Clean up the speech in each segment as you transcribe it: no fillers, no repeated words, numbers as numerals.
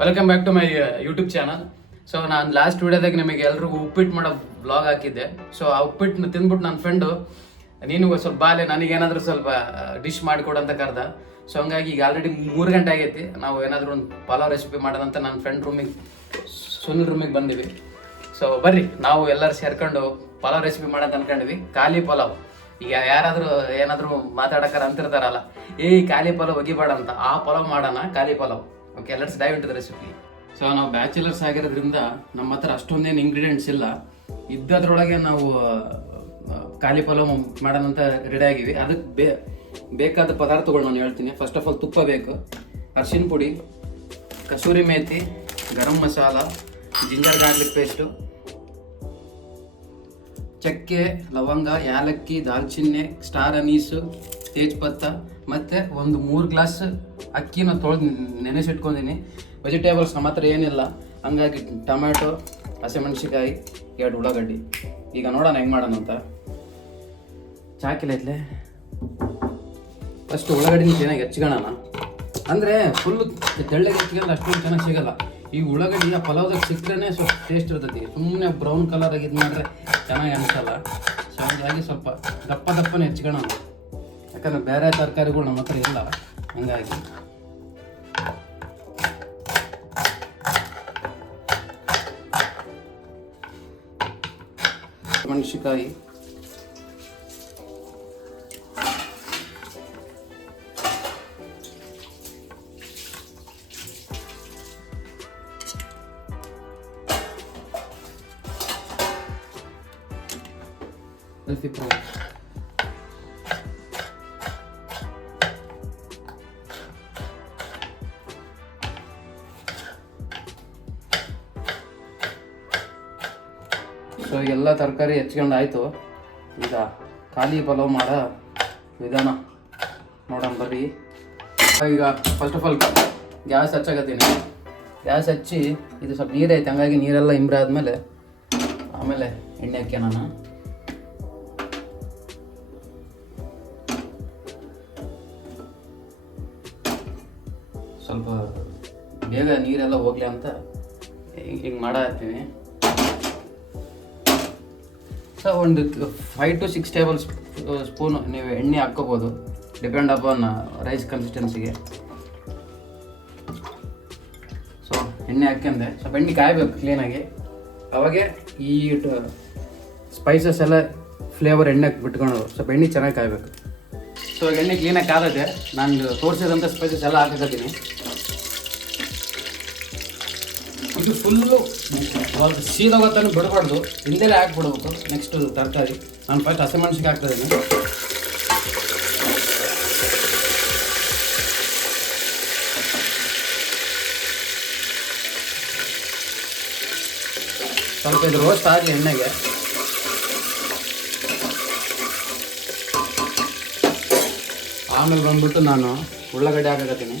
Welcome back to my YouTube channel. So ನಾನು last ವಿಡಿಯೋದಾಗ ನಿಮಗೆ ಎಲ್ರಿಗೂ ಉಪ್ಪಿಟ್ಟು ಮಾಡೋ ಬ್ಲಾಗ್ ಹಾಕಿದ್ದೆ. ಸೊ ಆ ಉಪ್ಪಿಟ್ಟನ್ನ ತಿಂದ್ಬಿಟ್ಟು ನನ್ನ ಫ್ರೆಂಡು ನೀನು ಸ್ವಲ್ಪ ಬಾಲೆ ನನಗೇನಾದರೂ ಸ್ವಲ್ಪ ಡಿಶ್ ಮಾಡಿಕೊಡು ಅಂತ ಕರೆದ. ಸೊ ಹಂಗಾಗಿ ಈಗ ಆಲ್ರೆಡಿ 3 ಗಂಟೆ ಆಗೈತಿ. ನಾವು ಏನಾದರೂ ಒಂದು ಪಲಾವ್ ರೆಸಿಪಿ ಮಾಡೋದಂತ ನನ್ನ ಫ್ರೆಂಡ್ ರೂಮಿಗೆ ಸುನಿಲ್ ರೂಮಿಗೆ ಬಂದಿವಿ. ಸೊ ಬರ್ರಿ ನಾವು ಎಲ್ಲರೂ ಸೇರ್ಕೊಂಡು ಪಲಾವ್ ರೆಸಿಪಿ ಮಾಡೋದು ಅನ್ಕೊಂಡಿವಿ. ಖಾಲಿ ಪಲಾವ್. ಈಗ ಯಾರಾದರೂ ಏನಾದರೂ ಮಾತಾಡೋಕ್ಕಾರ ಅಂತಿರ್ತಾರಲ್ಲ, ಖಾಲಿ ಪಲಾವ್ ಒಗಿಬೇಡ ಅಂತ, ಆ ಪಲಾವ್ ಮಾಡೋಣ, ಖಾಲಿ pulao. Okay, let's dive into the recipe. So ನಾವು ಬ್ಯಾಚುಲರ್ಸ್ ಆಗಿರೋದ್ರಿಂದ ನಮ್ಮ ಹತ್ರ ಅಷ್ಟೊಂದೇನು ಇಂಗ್ರೀಡಿಯೆಂಟ್ಸ್ ಇಲ್ಲ. ಇದ್ದದ್ರೊಳಗೆ ನಾವು ಖಾಲಿ ಪಲಾವ್ ಮಾಡೋಣ ಅಂತ ರೆಡಿ ಆಗಿವಿ. ಅದಕ್ಕೆ ಬೇಕಾದ ಪದಾರ್ಥಗಳು ನಾನು ಹೇಳ್ತೀನಿ. ಫಸ್ಟ್ ಆಫ್ ಆಲ್ ತುಪ್ಪ ಬೇಕು, ಅರಿಶಿನ ಪುಡಿ, kasuri methi, garam masala, ginger garlic paste, ಚಕ್ಕೆ, ಲವಂಗ, ಯಾಲಕ್ಕಿ, ದಾಲ್ಚಿನ್ನೆ, ಸ್ಟಾರ್ ಅನೀಸು, ತೇಜ್ಪತ್ತ, ಮತ್ತು ಒಂದು 3 ಗ್ಲಾಸ್ ಅಕ್ಕಿನ ತೊಳೆದು ನೆನೆಸಿಟ್ಕೊಂಡಿನಿ. ವೆಜಿಟೇಬಲ್ಸ್ ನಮ್ಮ ಹತ್ರ ಏನಿಲ್ಲ, ಹಂಗಾಗಿ ಟೊಮ್ಯಾಟೊ, ಹಸಿಮೆಣ್ಸಿಕಾಯಿ, 2 ಉಳ್ಳಾಗಡ್ಡಿ. ಈಗ ನೋಡೋಣ ಹೆಂಗೆ ಮಾಡೋಣ ಅಂತ. ಚಾಕಿಲೈತ್ಲೆ ಫಸ್ಟ್ ಉಳ್ಳಾಗಡ್ಡಿನ ಚೆನ್ನಾಗಿ ಹೆಚ್ಕೊಳ್ಳೋಣ. ಅಂದರೆ ಫುಲ್ಲು ತೆಳ್ಳಗೆ ಹೆಚ್ಕೊಂಡು ಅಷ್ಟೊಂದು ಚೆನ್ನಾಗಿ ಸಿಗೋಲ್ಲ. ಈ ಉಳ್ಳಾಗಡ್ಡಿ ಆ ಪಲಾವ್ದಾಗ ಸಿಕ್ಕರೆ ಸ್ವಲ್ಪ ಟೇಸ್ಟ್ ಇರ್ತೈತಿ. ಸುಮ್ಮನೆ ಬ್ರೌನ್ ಕಲರ್ ಆಗಿದ್ದು ಮಾಡಿದ್ರೆ ಚೆನ್ನಾಗಿ ಅನಿಸಲ್ಲ. ಸೊ ಹಂಗಾಗಿ ಸ್ವಲ್ಪ ದಪ್ಪನೇ ಹೆಚ್ಕೊಳ್ಳೋಣ. ಯಾಕಂದರೆ ಬೇರೆ ತರಕಾರಿಗಳು ನಮ್ಮ ಹತ್ರ ಇಲ್ಲ, ಹಂಗಾಗಿ. ಮೆಣಸಿಕಾಯಿ, ಸೊ ಎಲ್ಲ ತರಕಾರಿ ಹೆಚ್ಕೊಂಡು ಆಯಿತು. ಈಗ ಖಾಲಿ ಪಲಾವ್ ಮಾಡೋ ವಿಧಾನ ನೋಡೋಣ ಬರ್ರಿ. ಈಗ ಫಸ್ಟ್ ಆಫ್ ಆಲ್ ಗ್ಯಾಸ್ ಹಚ್ಚಾಕತ್ತೀನಿ. ಗ್ಯಾಸ್ ಹಚ್ಚಿ ಇದು ಸ್ವಲ್ಪ ನೀರು ಐತೆ, ಹಂಗಾಗಿ ನೀರೆಲ್ಲ ಇಂಬ್ರೆ ಆದಮೇಲೆ ಆಮೇಲೆ ಎಣ್ಣೆ ಹಾಕ್ಯ ನಾನು. ಸ್ವಲ್ಪ ಬೇಗ ನೀರೆಲ್ಲ ಹೋಗ್ಲಿ ಅಂತ ಹಿಂಗೆ ಮಾಡತ್ತೀನಿ. ಸೊ ಒಂದು 5 to 6 ಟೇಬಲ್ ಸ್ಪೂನ್ ನೀವು ಎಣ್ಣೆ ಹಾಕ್ಕೋಬೋದು, ಡಿಪೆಂಡ್ ಅಪಾನ್ ರೈಸ್ ಕನ್ಸಿಸ್ಟೆನ್ಸಿಗೆ. ಸೊ ಎಣ್ಣೆ ಹಾಕ್ಯಂದೆ ಸ್ವಲ್ಪ ಎಣ್ಣೆ ಕಾಯಬೇಕು ಕ್ಲೀನಾಗಿ. ಅವಾಗೆ ಈ ಸ್ಪೈಸಸ್ ಎಲ್ಲ ಫ್ಲೇವರ್ ಎಣ್ಣೆಗೆ ಬಿಟ್ಕೊಂಡು ಸ್ವಲ್ಪ ಎಣ್ಣೆ ಚೆನ್ನಾಗಿ ಕಾಯಬೇಕು. ಸೊ ಎಣ್ಣೆ ಕ್ಲೀನಾಗಿ ಕಾದದೆ. ನಾನು ತೋರಿಸಿದಂಥ ಸ್ಪೈಸಸ್ ಎಲ್ಲ ಹಾಕತ್ತೀನಿ. ಇದು ಫುಲ್ಲು ಸೀದೋಗತ್ತನ್ನು ಬಿಡಬಾರ್ದು, ಹಿಂದೆಲೇ ಹಾಕ್ಬಿಡ್ಬೇಕು. ನೆಕ್ಸ್ಟ್ ತರಕಾರಿ ನಾನು ಫಸ್ಟ್ ಹಸಿಮೆಣ್ಸಿಗೆ ಹಾಕ್ತಾಯಿದ್ದೀನಿ. ಸ್ವಲ್ಪ ಇದು ರೋಸ್ಟ್ ಆಗಲಿ ಎಣ್ಣೆಗೆ. ಆಮೇಲೆ ಬಂದ್ಬಿಟ್ಟು ನಾನು ಉಳ್ಳಾಗಡ್ಡೆ ಹಾಕತ್ತೀನಿ.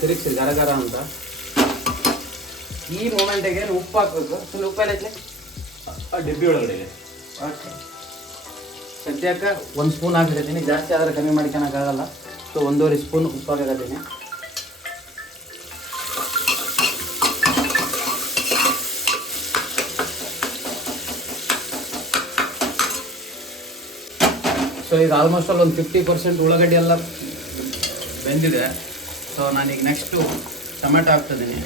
ತಿರುಗಿಸಿ ಗರ ಅಂತ. ಈ ಮೂಮೆಂಟಿಗೆ ಉಪ್ಪು ಹಾಕ್ಬೇಕು. ಫುಲ್ ಉಪ್ಪು ಎಲ್ಲ ಐತೆ ಆ ಡಬ್ಬಿ ಒಳಗಡೆ. ಓಕೆ, ಸದ್ಯಕ್ಕೆ 1 ಸ್ಪೂನ್ ಹಾಕಿರ್ತೀನಿ. ಜಾಸ್ತಿ ಆದರೆ ಕಮ್ಮಿ ಮಾಡ್ಕೊಳಕ್ಕಾಗಲ್ಲ. ಸೊ 1.5 ಸ್ಪೂನ್ ಉಪ್ಪು ಹಾಕಿರ್ತೀನಿ. ಸೊ ಈಗ ಆಲ್ಮೋಸ್ಟ್ ಅಲ್ಲಿ ಒಂದು 50% ಉಳ್ಳಾಗಡ್ಡಿ ಎಲ್ಲ ಬೆಂದಿದೆ. ಸೊ ನಾನೀಗ ನೆಕ್ಸ್ಟು ಟೊಮೆಟೊ ಹಾಕ್ತಿದ್ದೀನಿ.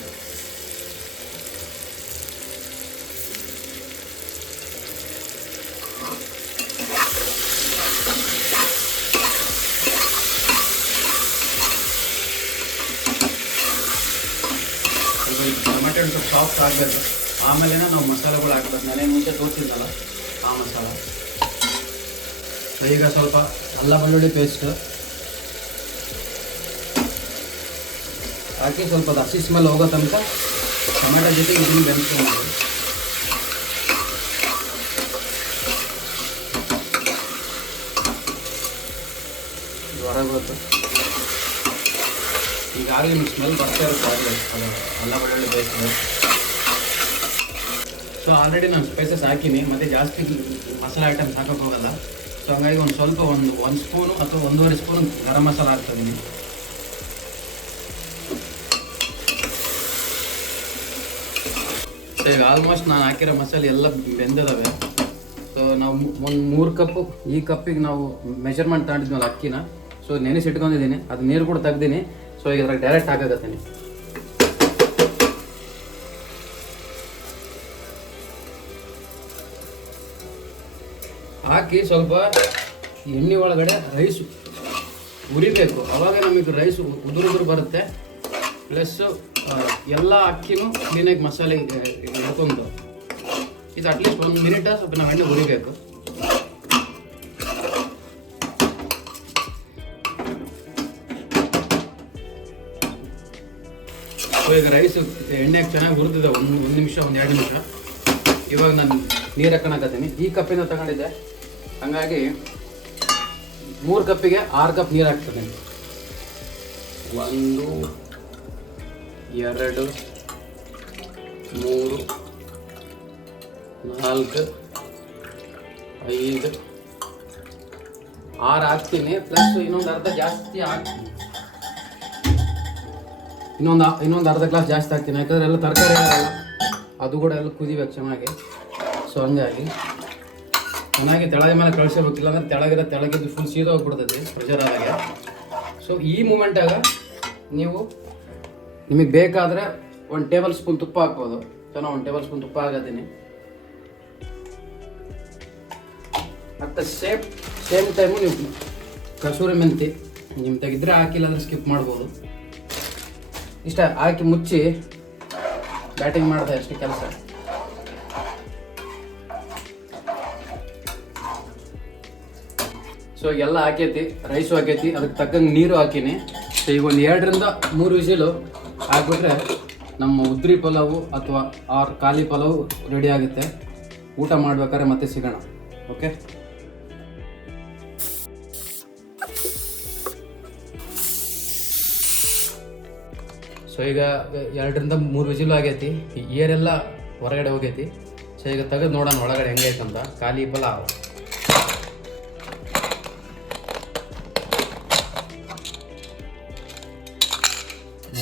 ಟೊಮೆಟೊ ಸ್ವಲ್ಪ ಸಾಫ್ಟ್ ಆಗಬೇಕು. ಆಮೇಲೆ ನಾವು ಮಸಾಲೆಗಳು ಹಾಕ್ಬೇಕು. ನಾನೇ ಮುಂಚೆ ತೋರಿಸಿದ್ದಲ್ಲ ಆ ಮಸಾಲ. ಈಗ ಸ್ವಲ್ಪ ಅಲ್ಲ ಬೆಳ್ಳುಳ್ಳಿ ಪೇಸ್ಟ್ ಹಾಕಿ ಸ್ವಲ್ಪ ಹಸಿ ಸ್ಮೆಲ್ ಹೋಗೋ ತನಕ ಟೊಮೆಟೊ ಜೊತೆಗೆ ಇದನ್ನು ಬೆಂದ್ಕೊಂಡು ಹೊರಗೆ ಹೋಯ್ತು. ಈಗಾಗಲೇ ನಿಮ್ಗೆ ಸ್ಮೆಲ್ ಬರ್ತಾ ಇರುತ್ತೆ. ಅಲ್ಲ ಬೆಳ್ಳುಳ್ಳಿ ಪೇಸ್ಟ್ ಸೊ ಆಲ್ರೆಡಿ ನಾನು ಸ್ಪೈಸಸ್ ಹಾಕಿನಿ, ಮತ್ತು ಜಾಸ್ತಿ ಮಸಾಲೆ ಐಟಮ್ಸ್ ಹಾಕೋಕೆ ಹೋಗಲ್ಲ. ಸೊ ಹಂಗಾಗಿ ಒಂದು ಸ್ವಲ್ಪ ಒಂದು ಸ್ಪೂನು ಅಥವಾ 1.5 ಸ್ಪೂನ್ ಗರಂ ಮಸಾಲ ಹಾಕ್ತಾಯಿದ್ದೀನಿ. ಸೊ ಈಗ ಆಲ್ಮೋಸ್ಟ್ ನಾನು ಹಾಕಿರೋ ಮಸಾಲೆ ಎಲ್ಲ ಬೆಂದಿದ್ದಾವೆ. ಸೊ ನಾವು ಒಂದು 3 ಕಪ್ಪು, ಈ ಕಪ್ಪಿಗೆ ನಾವು ಮೆಜರ್ಮೆಂಟ್ ತಗೊಂಡಿದ್ಮೇಲೆ ಅಕ್ಕಿನ ಸೊ ನೆನೆಸಿಟ್ಕೊಂಡಿದ್ದೀನಿ. ಅದು ನೀರು ಕೂಡ ತೆಗ್ದೀನಿ. ಸೊ ಈಗ ಇದ್ರಾಗ ಡೈರೆಕ್ಟ್ ಹಾಕಾಕತ್ತೀನಿ. ಹಾಕಿ ಸ್ವಲ್ಪ ಎಣ್ಣೆ ಒಳಗಡೆ ರೈಸ್ ಉರಿಬೇಕು. ಅವಾಗ ನಮಗೆ ರೈಸ್ ಉದುರು ಬರುತ್ತೆ. ಪ್ಲಸ್ಸು ಎಲ್ಲ ಅಕ್ಕಿನೂ ಕ್ಲೀನಾಗಿ ಮಸಾಲೆ ಹಿಡ್ಕೊಂಡು ಇದು ಅಟ್ಲೀಸ್ಟ್ 1 ಮಿನಿಟ ಸ್ವಲ್ಪ ನಾವು ಎಣ್ಣೆ ಉರಿಬೇಕು. ಸೊ ಈಗ ರೈಸ್ ಎಣ್ಣೆಗೆ ಚೆನ್ನಾಗಿ ಹುರಿದಿದೆ. ಒಂದು ನಿಮಿಷ, 1-2 ನಿಮಿಷ. ಇವಾಗ ನಾನು ನೀರು ಹಾಕೋಣಕತ್ತೀನಿ. ಈ ಕಪ್ಪಿಂದ ತಗೊಂಡಿದ್ದೆ, ಹಾಗಾಗಿ 3 ಕಪ್ಪಿಗೆ 6 ಕಪ್ ನೀರು ಹಾಕ್ತಿದ್ದೀನಿ. 1 2 3 4 5 6 ಹಾಕ್ತೀನಿ. ಪ್ಲಸ್ ಇನ್ನೊಂದು ಅರ್ಧ ಜಾಸ್ತಿ ಹಾಕ್ತೀನಿ. ಇನ್ನೊಂದು ಅರ್ಧ ಗ್ಲಾಸ್ ಜಾಸ್ತಿ ಹಾಕ್ತೀನಿ. ಯಾಕಂದರೆ ಎಲ್ಲ ತರಕಾರಿ ಅದು ಕೂಡ ಎಲ್ಲ ಕುದಿಬೇಕು ಚೆನ್ನಾಗಿ. ಸೊ ಹಂಗಾಗಿ ಚೆನ್ನಾಗಿ ತೆಳಗೆ ಮೇಲೆ ಕಳಿಸಬೇಕಿಲ್ಲ ಅಂದರೆ ತೆಳಗಿದ್ದು ಫುಲ್ ಸೀದಾ ಹೋಗ್ಬಿಡ್ತೈತಿ ಪ್ರೆಷರ್ ಆದಾಗ. ಸೊ ಈ ಮೂಮೆಂಟಾಗ ನಿಮಗೆ ಬೇಕಾದರೆ 1 ಟೇಬಲ್ ಸ್ಪೂನ್ ತುಪ್ಪ ಹಾಕ್ಬೋದು. ಸೊ ನಾನು 1 ಟೇಬಲ್ ಸ್ಪೂನ್ ತುಪ್ಪ ಹಾಕತ್ತೀನಿ. ಮತ್ತು ಸೇಮ್ ಟೈಮು ನೀವು ಕಸೂರಿ ಮೆಂತಿ ನಿಮ್ಮ ತೆಗಿದ್ರೆ ಹಾಕಿಲ್ಲ ಅಂದರೆ ಸ್ಕಿಪ್ ಮಾಡ್ಬೋದು. ಇಷ್ಟ ಹಾಕಿ ಮುಚ್ಚಿ ಬ್ಯಾಟಿಂಗ್ ಮಾಡಿದೆ ಅಷ್ಟೇ ಕೆಲಸ. ಸೊ ಎಲ್ಲ ಹಾಕೈತಿ, ರೈಸು ಹಾಕೈತಿ, ಅದಕ್ಕೆ ತಕ್ಕಂಗೆ ನೀರು ಹಾಕೀನಿ. ಸೊ ಈಗ ಒಂದು 2 ರಿಂದ 3 ವಿಸಿಲು ಹಾಕ್ಬಿಟ್ರೆ ನಮ್ಮ ಉದ್ರಿ ಪಲಾವು ಅಥವಾ ಖಾಲಿ ಪಲಾವು ರೆಡಿ ಆಗುತ್ತೆ. ಊಟ ಮಾಡ್ಬೇಕಾದ್ರೆ ಮತ್ತೆ ಸಿಗೋಣ. ಓಕೆ, ಸೊ ಈಗ 2 ರಿಂದ 3 ವಿಸಿಲು ಆಗೈತಿ. ಏರೆಲ್ಲ ಹೊರಗಡೆ ಹೋಗೈತಿ. ಸೊ ಈಗ ತೆಗೆದು ನೋಡೋಣ ಒಳಗಡೆ ಹೆಂಗೈತಂತ. ಖಾಲಿ ಪಲಾವ್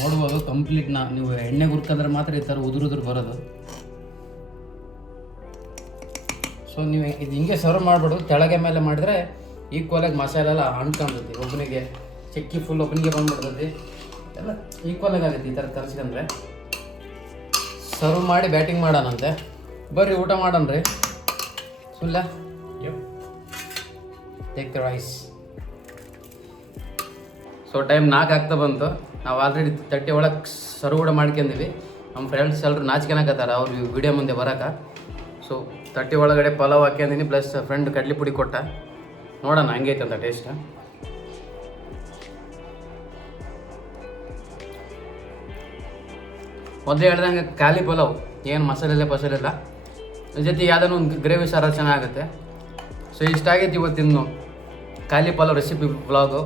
ನೋಡ್ಬೋದು. ಕಂಪ್ಲೀಟ್ ನೀವು ಎಣ್ಣೆ ಹುರ್ಕಂದ್ರೆ ಮಾತ್ರ ಈ ಥರ ಉದುರು ಬರೋದು. ಸೊ ನೀವು ಇದು ಹಿಂಗೆ ಸರ್ವ್ ಮಾಡಿಬಿಡು. ತೆಳಗೆ ಮೇಲೆ ಮಾಡಿದ್ರೆ ಈಕ್ವಲಾಗಿ ಮಸಾಲೆ ಎಲ್ಲ ಅಂಟ್ಕೊಂಡ್ತೈತಿ. ಒಬ್ಬನಿಗೆ ಚಿಕ್ಕಿ ಫುಲ್ ಒಬ್ಬನಿಗೆ ಬಂದ್ಬಿಡ್ತೈತಿ. ಎಲ್ಲ ಈಕ್ವಲಾಗಿ ಆಗುತ್ತೆ ಈ ಥರ ತರಿಸ್ಕೊಂಡ್ರೆ. ಸರ್ವ್ ಮಾಡಿ ಬ್ಯಾಟಿಂಗ್ ಮಾಡೋಣಂತೆ. ಬರ್ರಿ ಊಟ ಮಾಡೋಣ್ರಿ. ಸುಲ್ಲ take the rice. So time 4 ಆಗ್ತಾ ಬಂತು. ನಾವು ಆಲ್ರೆಡಿ ತಟ್ಟೆ ಒಳಗೆ ಸರ್ವ್ ಕೂಡ ಮಾಡ್ಕೊಂಡಿವಿ. ನಮ್ಮ ಫ್ರೆಂಡ್ಸ್ ಎಲ್ಲರೂ ನಾಚ್ಕೊಳಕತ್ತಾರ ಅವ್ರು ವಿಡಿಯೋ ಮುಂದೆ ಬರೋಕೆ. ಸೊ ತಟ್ಟೆ ಒಳಗಡೆ ಪಲಾವ್ ಹಾಕ್ಯಂದಿನಿ, ಪ್ಲಸ್ ಫ್ರೆಂಡ್ ಕಡ್ಲಿ ಪುಡಿ ಕೊಟ್ಟ. ನೋಡೋಣ ಹಂಗೈತೆ ಅಂತ ಟೇಸ್ಟ್. ಮೊದಲೇ ಹೇಳ್ದಂಗೆ ಖಾಲಿ ಪಲಾವ್, ಏನು ಮಸಾಲೆ ಇಲ್ಲ ಜೊತೆ ಯಾವುದೋ ಒಂದು ಗ್ರೇವಿ ಸಾರ ಚೆನ್ನಾಗುತ್ತೆ. ಸೊ ಇಷ್ಟ ಆಗೈತಿ ಇವತ್ತಿನ ಖಾಲಿ ಪಲಾವ್ ರೆಸಿಪಿ ವ್ಲಾಗು.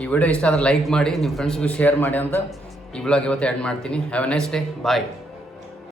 ಈ ವಿಡಿಯೋ ಇಷ್ಟ ಆದರೆ ಲೈಕ್ ಮಾಡಿ, ನಿಮ್ಮ ಫ್ರೆಂಡ್ಸ್ಗೂ ಶೇರ್ ಮಾಡಿ ಅಂತ ಈ ವ್ಲಾಗ್ ಇವತ್ತು ಆ್ಯಡ್ ಮಾಡ್ತೀನಿ. Have a nice day. Bye.